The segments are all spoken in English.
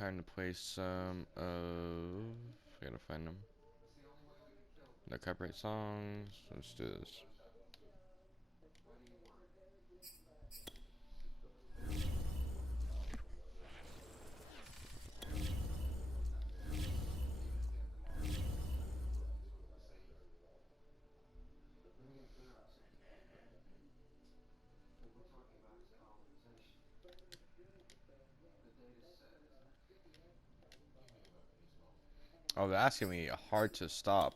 time to play some of. I gotta find them. The copyright songs. Let's do this. Oh, they're asking me hard to stop.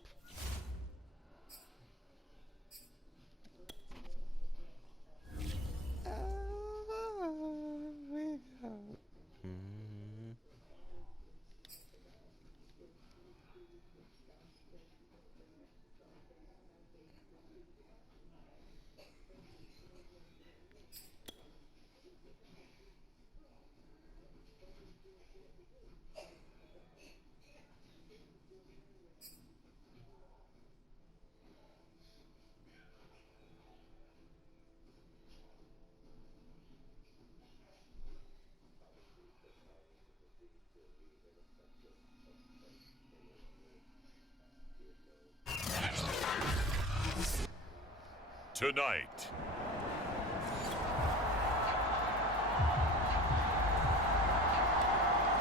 Tonight.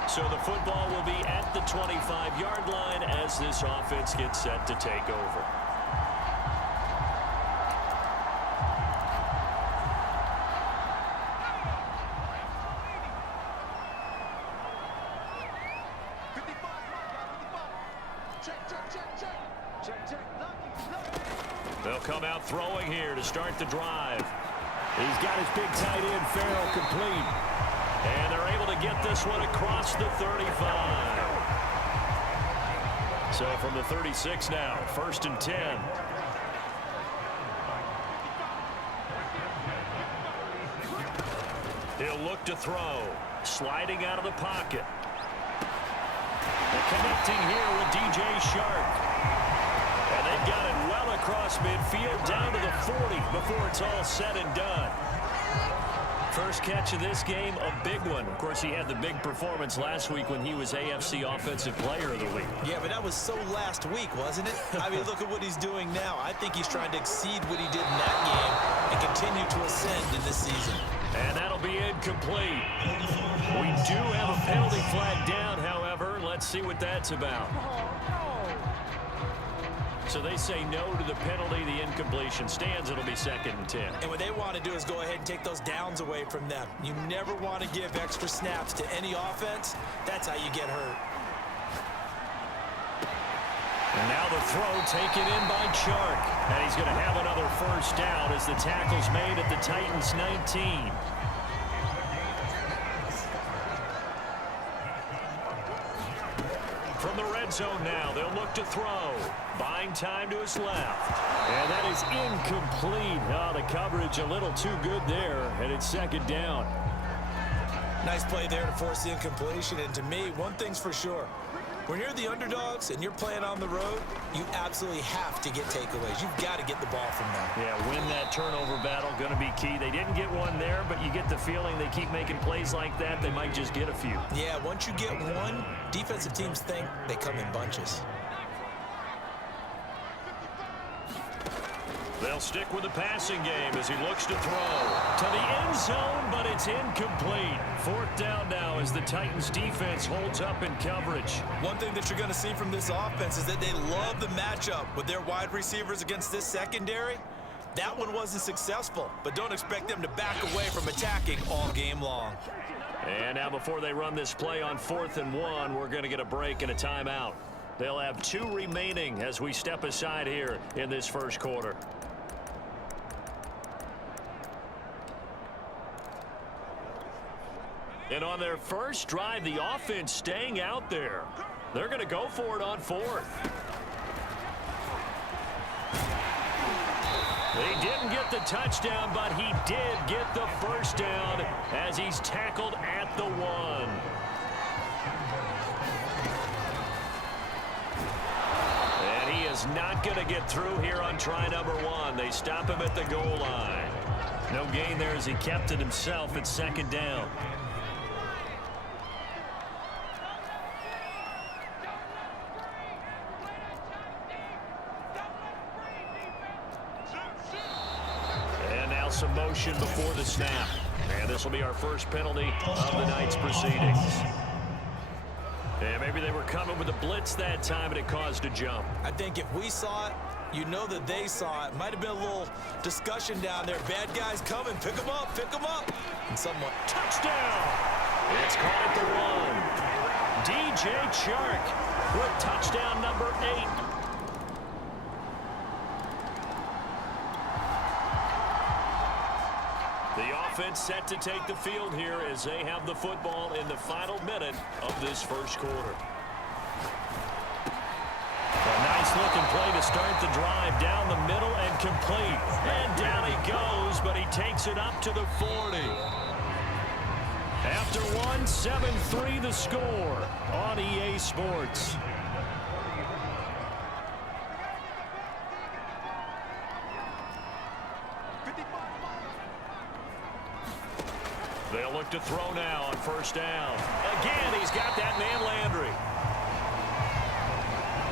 So the football will be at the 25-yard line as this offense gets set to take over. They'll come out throwing here to start the drive. He's got his big tight end, Farrell, complete. And they're able to get this one across the 35. So from the 36 now, 1st and 10. He'll look to throw. Sliding out of the pocket. And connecting here with DJ Shark. And they've got it well across midfield down to the 40 before it's all said and done. First catch of this game, a big one. Of course, he had the big performance last week when he was AFC Offensive Player of the Week. Yeah, but that was so last week, wasn't it? I mean, look at what he's doing now. I think he's trying to exceed what he did in that game and continue to ascend in this season. And that'll be incomplete. We do have a penalty flag down, however. Let's see what that's about. So they say no to the penalty. The incompletion stands. It'll be 2nd and 10. And what they want to do is go ahead and take those downs away from them. You never want to give extra snaps to any offense. That's how you get hurt. And now the throw taken in by Chark. And he's going to have another first down as the tackle's made at the Titans 19. From the red zone now, they'll look to throw. Buying time to his left. And that is incomplete. Oh, the coverage a little too good there, and it's 2nd down. Nice play there to force the incompletion. And to me, one thing's for sure. When you're the underdogs and you're playing on the road, you absolutely have to get takeaways. You've got to get the ball from them. Yeah, win that turnover battle, going to be key. They didn't get one there, but you get the feeling they keep making plays like that, they might just get a few. Yeah, once you get one, defensive teams think they come in bunches. They'll stick with the passing game as he looks to throw to the end zone, but it's incomplete. 4th down now as the Titans defense holds up in coverage. One thing that you're going to see from this offense is that they love the matchup with their wide receivers against this secondary. That one wasn't successful, but don't expect them to back away from attacking all game long. And now before they run this play on 4th and 1, we're going to get a break and a timeout. They'll have 2 remaining as we step aside here in this first quarter. And on their first drive, the offense staying out there. They're going to go for it on 4th. They didn't get the touchdown, but he did get the first down as he's tackled at the 1. And he is not going to get through here on try number 1. They stop him at the goal line. No gain there as he kept it himself at 2nd down. some motion before the snap. And this will be our first penalty of the night's proceedings. And maybe they were coming with a blitz that time and it caused a jump. I think if we saw it, you know that they saw it. Might have been a little discussion down there. Bad guys coming. Pick them up. Pick them up. And someone. Touchdown! It's caught at the 1. DJ Chark with touchdown number 8. The offense set to take the field here as they have the football in the final minute of this first quarter. A nice looking play to start the drive down the middle and complete. And down he goes, but he takes it up to the 40. After 1, 7-3 the score on EA Sports. They'll look to throw now on first down. Again, he's got that man Landry.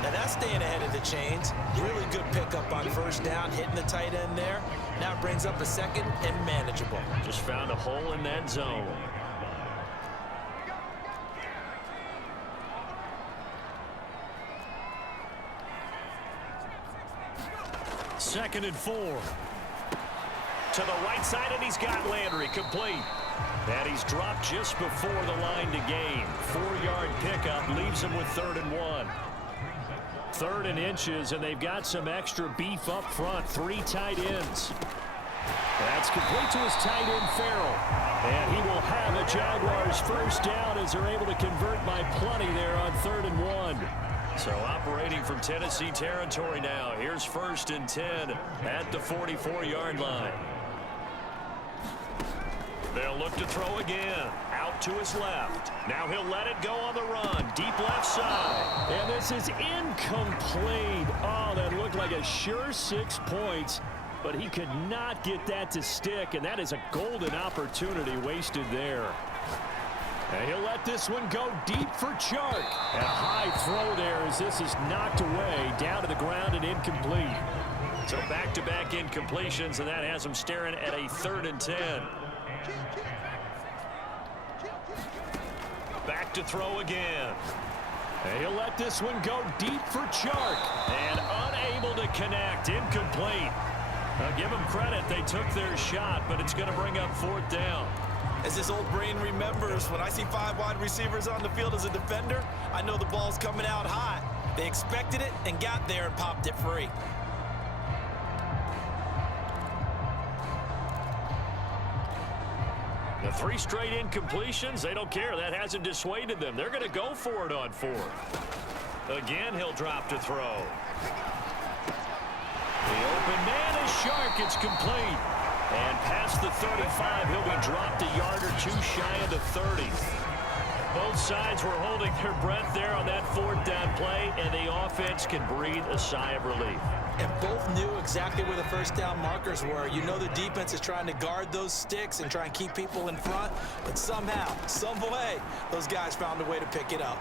Now that's staying ahead of the chains. Really good pickup on first down, hitting the tight end there. Now it brings up a second and manageable. Just found a hole in that zone. Second and 4. To the right side, and he's got Landry complete. And he's dropped just before the line to gain. 4-yard pickup leaves him with 3rd and 1. 3rd and inches, and they've got some extra beef up front. 3 tight ends. That's complete to his tight end, Farrell. And he will have a Jaguars first down as they're able to convert by plenty there on 3rd and 1. So operating from Tennessee territory now. Here's 1st and 10 at the 44-yard line. They'll look to throw again. Out to his left. Now he'll let it go on the run. Deep left side. And this is incomplete. Oh, that looked like a sure 6 points. But he could not get that to stick. And that is a golden opportunity wasted there. And he'll let this one go deep for Chark. And a high throw there as this is knocked away. Down to the ground and incomplete. So back-to-back incompletions. And that has him staring at a 3rd and 10. Back to throw again. And he'll let this one go deep for Chark. And unable to connect. Incomplete. Now give them credit. They took their shot, but it's going to bring up 4th down. As this old brain remembers, when I see 5 wide receivers on the field as a defender, I know the ball's coming out hot. They expected it and got there and popped it free. The 3 straight incompletions, they don't care. That hasn't dissuaded them. They're going to go for it on 4th. Again, he'll drop to throw. The open man is Chark. It's complete. And past the 35, he'll be dropped a yard or 2 shy of the 30. Both sides were holding their breath there on that 4th down play, and the offense can breathe a sigh of relief. And both knew exactly where the first down markers were. You know the defense is trying to guard those sticks and try and keep people in front, but somehow, some way, those guys found a way to pick it up.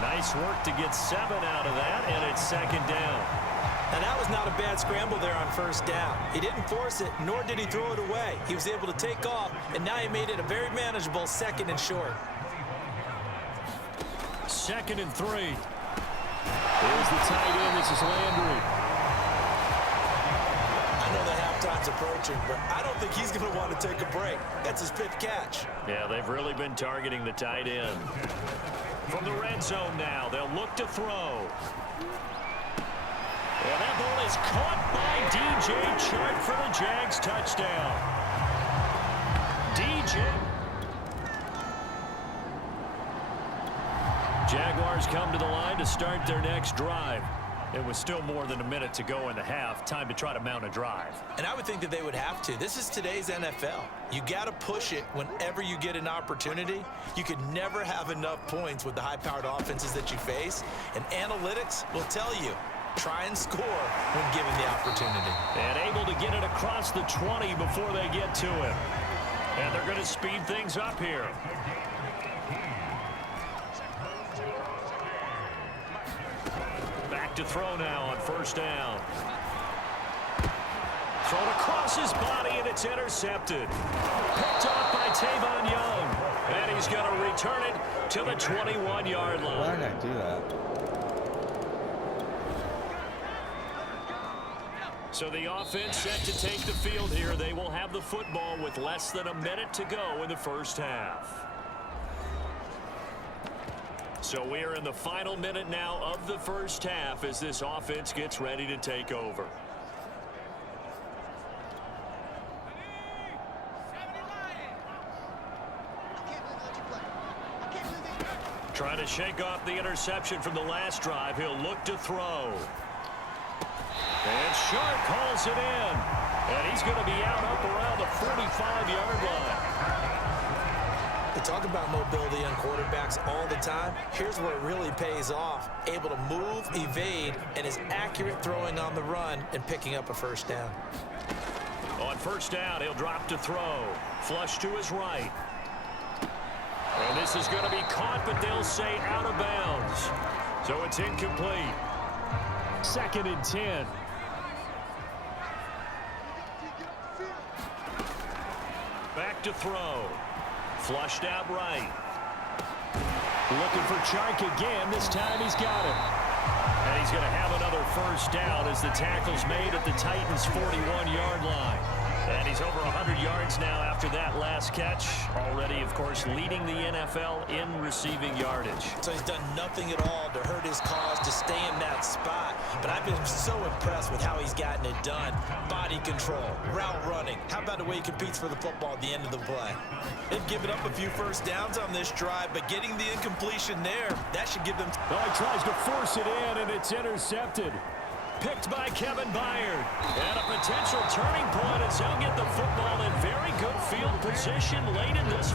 Nice work to get 7 out of that, and it's 2nd down. Now that was not a bad scramble there on first down. He didn't force it, nor did he throw it away. He was able to take off, and now he made it a very manageable 2nd and short. 2nd and 3. Here's the tight end. This is Landry. I know the halftime's approaching, but I don't think he's going to want to take a break. That's his 5th catch. Yeah, they've really been targeting the tight end. From the red zone now, they'll look to throw. And that ball is caught by DJ Chark for the Jags touchdown. DJ. Jaguars come to the line to start their next drive. It was still more than a minute to go in the half. Time to try to mount a drive. And I would think that they would have to. This is today's NFL. You got to push it whenever you get an opportunity. You could never have enough points with the high-powered offenses that you face. And analytics will tell you, try and score when given the opportunity. And able to get it across the 20 before they get to him. And they're going to speed things up here. Back to throw now on first down. thrown across his body, and it's intercepted. Picked off by Tavon Young. And he's going to return it to the 21-yard line. Why did I do that? So the offense set to take the field here. They will have the football with less than a minute to go in the first half. So we are in the final minute now of the first half as this offense gets ready to take over. Trying to shake off the interception from the last drive. He'll look to throw. And Sharp calls it in. And he's going to be out up around the 45-yard line. They talk about mobility on quarterbacks all the time. Here's where it really pays off. Able to move, evade, and is accurate throwing on the run and picking up a first down. On first down, he'll drop to throw. Flush to his right. And this is going to be caught, but they'll say out of bounds. So it's incomplete. 2nd and 10. Back to throw. Flushed out right. Looking for Chark again. This time he's got him. And he's going to have another first down as the tackle's made at the Titans' 41-yard line. And he's over 100 yards now after that last catch. Already, of course, leading the NFL in receiving yardage. So he's done nothing at all to hurt his cause, to stay in that spot. But I've been so impressed with how he's gotten it done. Body control, route running. How about the way he competes for the football at the end of the play? They've given up a few first downs on this drive, but getting the incompletion there, that should give them... Oh, he tries to force it in, and it's intercepted. Picked by Kevin Byard. And a potential turning point as he'll get the football in very good field position late in this.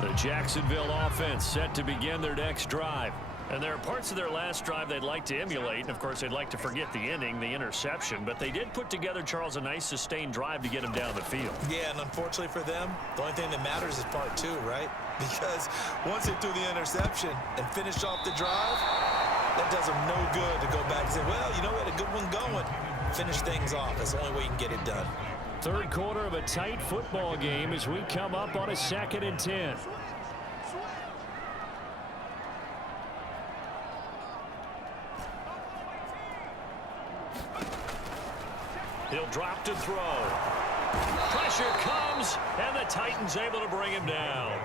The Jacksonville offense set to begin their next drive. And there are parts of their last drive they'd like to emulate. And, of course, they'd like to forget the inning, the interception. But they did put together, Charles, a nice sustained drive to get him down the field. Yeah, and unfortunately for them, the only thing that matters is part 2, right? Because once they threw the interception and finished off the drive, that does them no good to go back and say, well, you know, we had a good one going. Finish things off. That's the only way you can get it done. Third quarter of a tight football game as we come up on a 2nd and 10. He'll drop to throw. Pressure comes, and the Titans able to bring him down.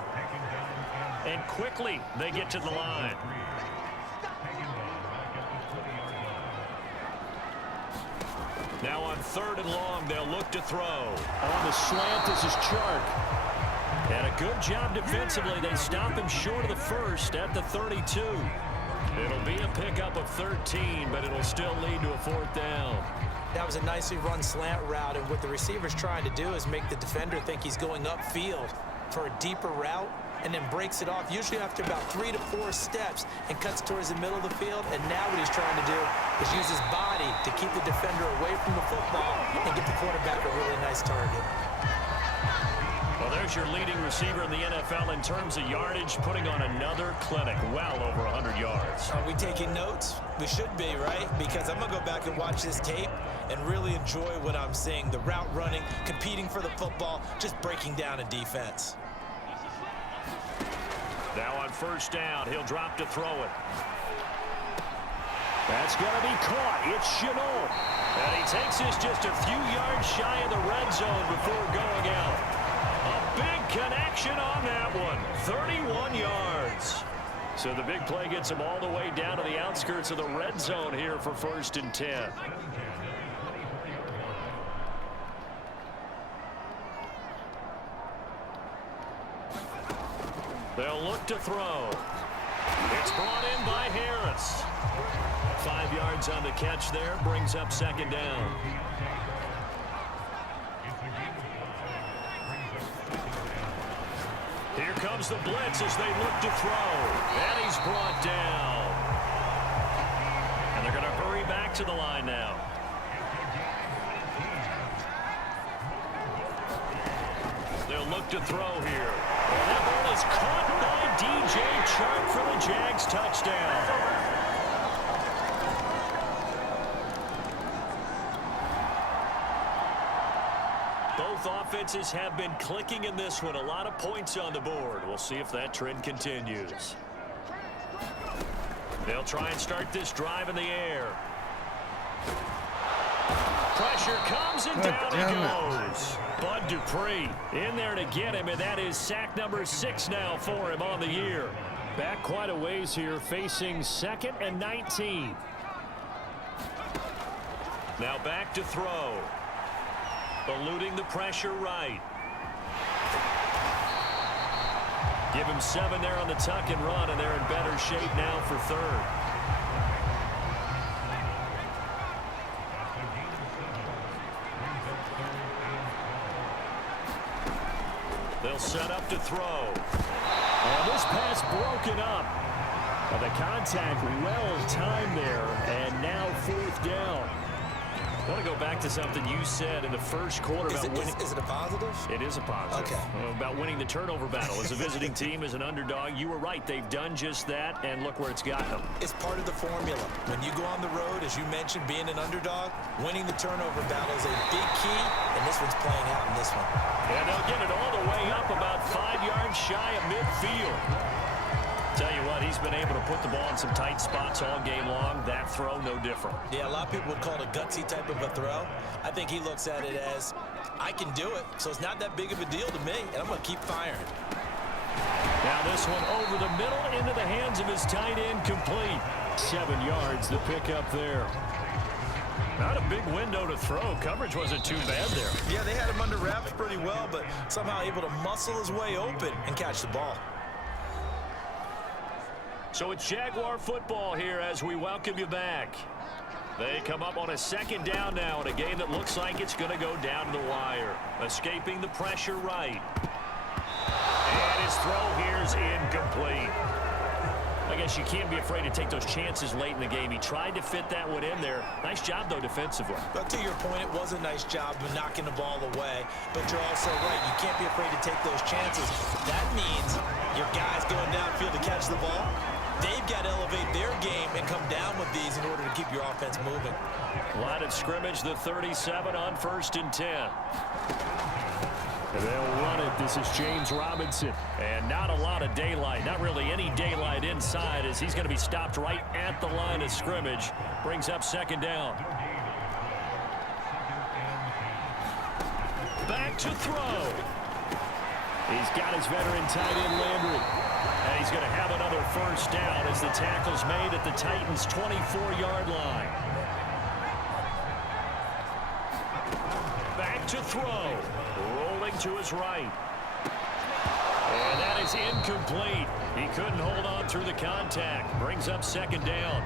And quickly, they get to the line. Now on 3rd and long, they'll look to throw. On the slant, this is Chark. And a good job defensively. They stop him short of the first at the 32. It'll be a pickup of 13, but it'll still lead to a 4th down. That was a nicely run slant route, and what the receiver's trying to do is make the defender think he's going upfield for a deeper route, and then breaks it off, usually after about 3 to 4 steps, and cuts towards the middle of the field. And now what he's trying to do is use his body to keep the defender away from the football and get the quarterback a really nice target. Well, there's your leading receiver in the NFL in terms of yardage, putting on another clinic, well over 100 yards. Are we taking notes? We should be, right? Because I'm going to go back and watch this tape and really enjoy what I'm seeing. The route running, competing for the football, just breaking down a defense. Now on first down, he'll drop to throw it. That's going to be caught. It's Chenault. And he takes this just a few yards shy of the red zone before going out. A big connection on that one. 31 yards. So the big play gets him all the way down to the outskirts of the red zone here for 1st and 10. They'll look to throw. It's brought in by Harris. 5 yards on the catch there, brings up 2nd down. Here comes the blitz as they look to throw. And he's brought down. And they're going to hurry back to the line now. They'll look to throw here. And that ball is caught by DJ Chark for the Jags touchdown. Both offenses have been clicking in this one. A lot of points on the board. We'll see if that trend continues. They'll try and start this drive in the air. Pressure comes and down he goes. Bud Dupree in there to get him, and that is sack number 6 now for him on the year. Back quite a ways here, facing 2nd and 19. Now back to throw. Eluding the pressure right. Give him 7 there on the tuck and run, and they're in better shape now for 3rd. They'll set up to throw. And this pass broken up. And the contact well timed there, and now 4th down. I want to go back to something you said in the first quarter about winning. Is it a positive? It is a positive. Okay. About winning the turnover battle. As a visiting team, as an underdog, you were right. They've done just that, and look where it's gotten them. It's part of the formula. When you go on the road, as you mentioned, being an underdog, winning the turnover battle is a big key, and this one's playing out in this one. And they'll get it all the way up about 5 yards shy of midfield. Tell you what, he's been able to put the ball in some tight spots all game long. That throw, no different. Yeah, a lot of people would call it a gutsy type of a throw. I think he looks at it as, I can do it, so it's not that big of a deal to me, and I'm going to keep firing. Now this one over the middle into the hands of his tight end, complete. 7 yards, the pickup there. Not a big window to throw. Coverage wasn't too bad there. Yeah, they had him under wraps pretty well, but somehow able to muscle his way open and catch the ball. So it's Jaguar football here as we welcome you back. They come up on a 2nd down now in a game that looks like it's going to go down to the wire. Escaping the pressure right. And his throw here is incomplete. I guess you can't be afraid to take those chances late in the game. He tried to fit that one in there. Nice job, though, defensively. But to your point, it was a nice job of knocking the ball away. But you're also right. You can't be afraid to take those chances. That means your guys going downfield to catch the ball, they've got to elevate their game and come down with these in order to keep your offense moving. Line of scrimmage, the 37 on 1st and 10. And they'll run it. This is James Robinson. And not a lot of daylight. Not really any daylight inside as he's going to be stopped right at the line of scrimmage. Brings up 2nd down. Back to throw. He's got his veteran tight end Landry. And he's going to have another 1st down as the tackle's made at the Titans' 24-yard line. Back to throw. Rolling to his right. And that is incomplete. He couldn't hold on through the contact. Brings up 2nd down.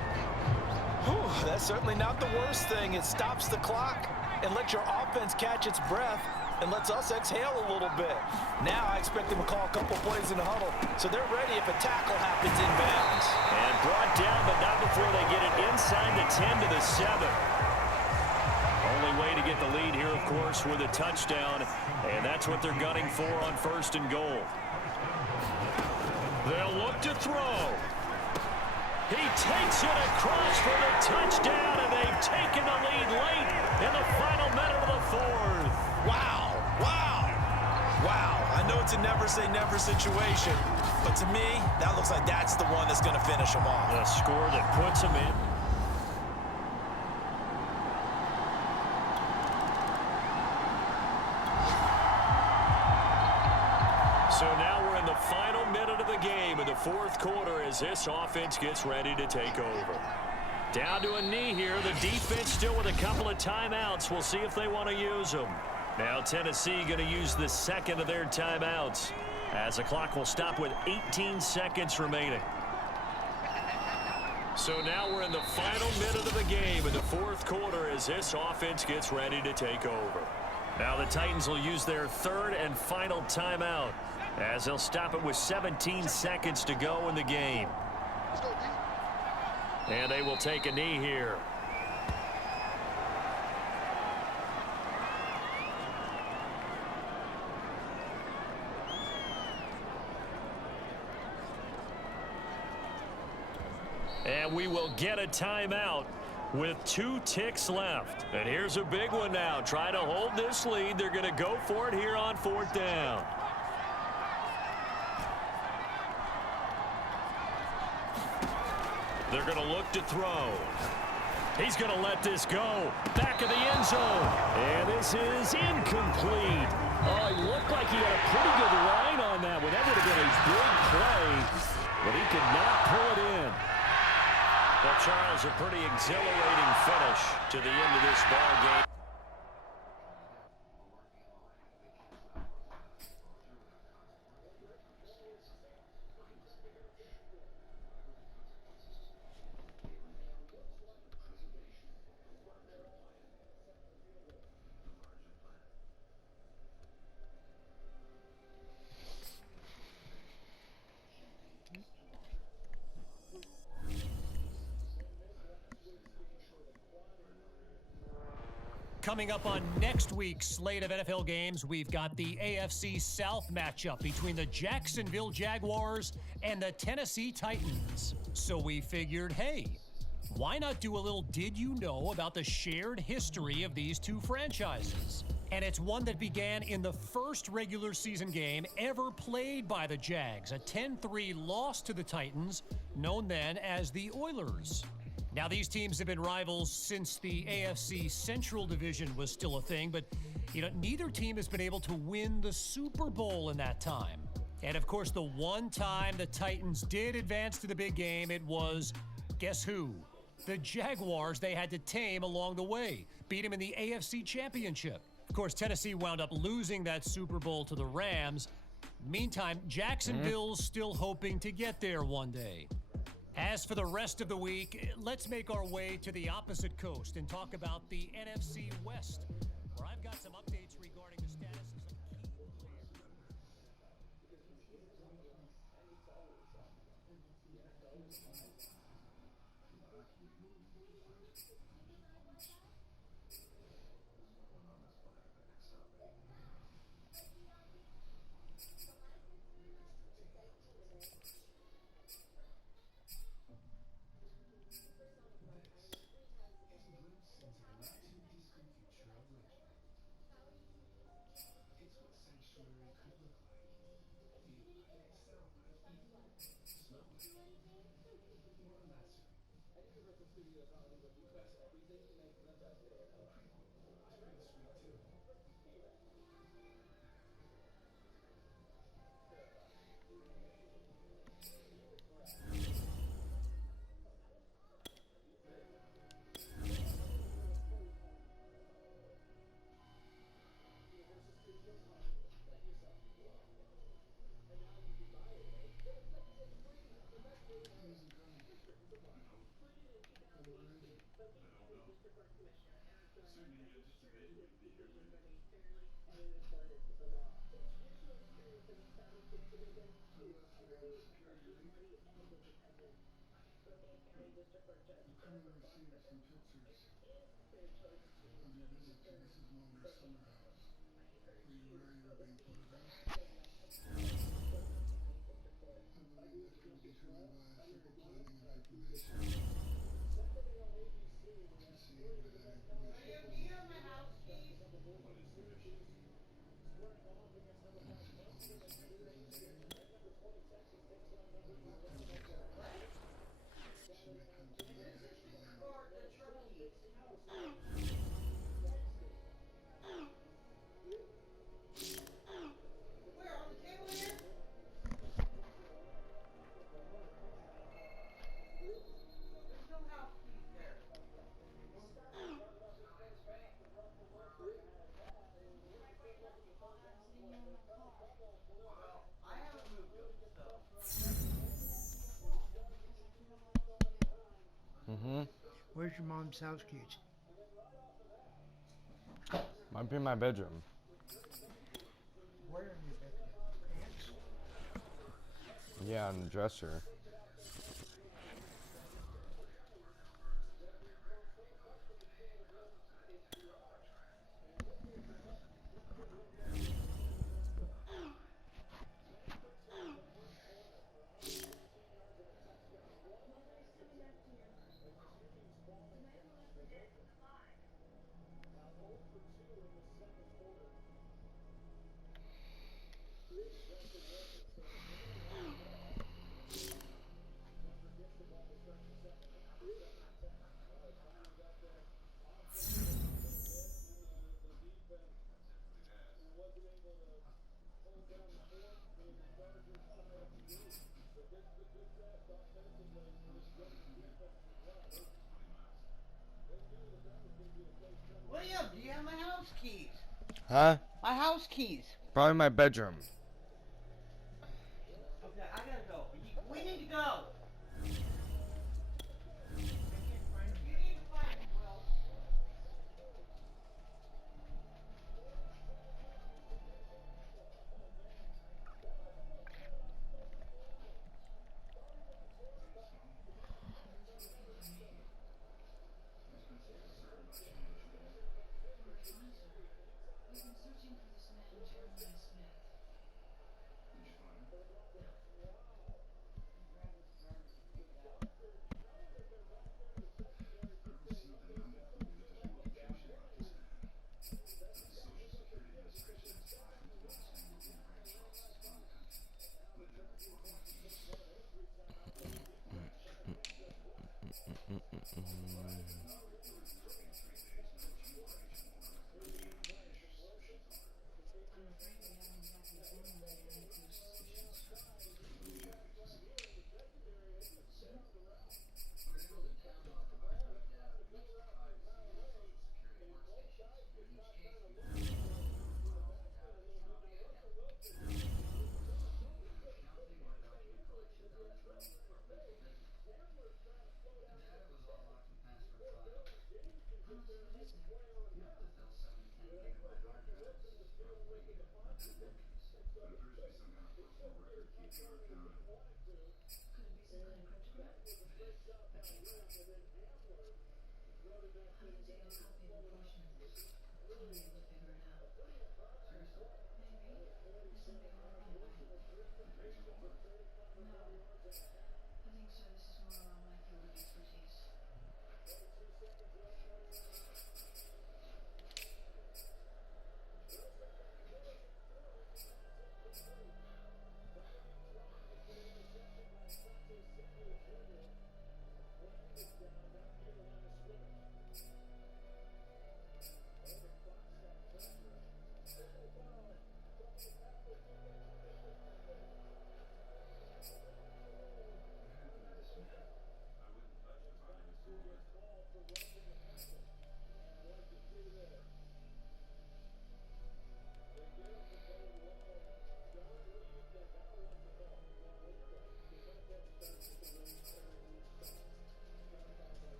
Whew, that's certainly not the worst thing. It stops the clock and lets your offense catch its breath and lets us exhale a little bit. Now I expect them to call a couple plays in the huddle, so they're ready if a tackle happens in bounds. And brought down, but not before they get it inside the 10 to the 7. Only way to get the lead here, of course, with a touchdown, and that's what they're gunning for on 1st and goal. They'll look to throw. He takes it across for the touchdown, and they've taken the lead late in the final minute of the 4th. Wow, wow, wow. I know it's a never-say-never situation, but to me, that looks like that's the one that's going to finish them off. The score that puts them in. So now we're in the final minute of the game in the 4th quarter as this offense gets ready to take over. Down to a knee here. The defense still with a couple of timeouts. We'll see if they want to use them. Now Tennessee going to use the 2nd of their timeouts as the clock will stop with 18 seconds remaining. So now we're in the final minute of the game in the 4th quarter as this offense gets ready to take over. Now the Titans will use their 3rd and final timeout as they'll stop it with 17 seconds to go in the game. And they will take a knee here. And we will get a timeout with 2 ticks left. And here's a big one now. Trying to hold this lead. They're going to go for it here on 4th down. They're going to look to throw. He's going to let this go. Back of the end zone. And this is incomplete. Oh, he looked like he had a pretty good line on that one. That would have been a big play, but he could not pull it in. Well, Charles, a pretty exhilarating finish to the end of this ball game. Coming up on next week's slate of NFL games, we've got the AFC South matchup between the Jacksonville Jaguars and the Tennessee Titans. So we figured, hey, why not do a little did you know about the shared history of these two franchises? And it's one that began in the first regular season game ever played by the Jags, a 10-3 loss to the Titans, known then as the Oilers. Now, these teams have been rivals since the AFC Central Division was still a thing, but, neither team has been able to win the Super Bowl in that time. And, of course, the one time the Titans did advance to the big game, it was, guess who? The Jaguars they had to tame along the way, beat them in the AFC Championship. Of course, Tennessee wound up losing that Super Bowl to the Rams. Meantime, Jacksonville's still hoping to get there one day. As for the rest of the week, let's make our way to the opposite coast and talk about the NFC West, where I've got some updates regarding the status of some key players. Where's your mom's house keys? Might be in my bedroom. Where in your bedroom? Pants? Yeah, on the dresser. William, do you have my house keys? Huh? My house keys. Probably my bedroom. Okay, I gotta go. We need to go. You need to find him, Will.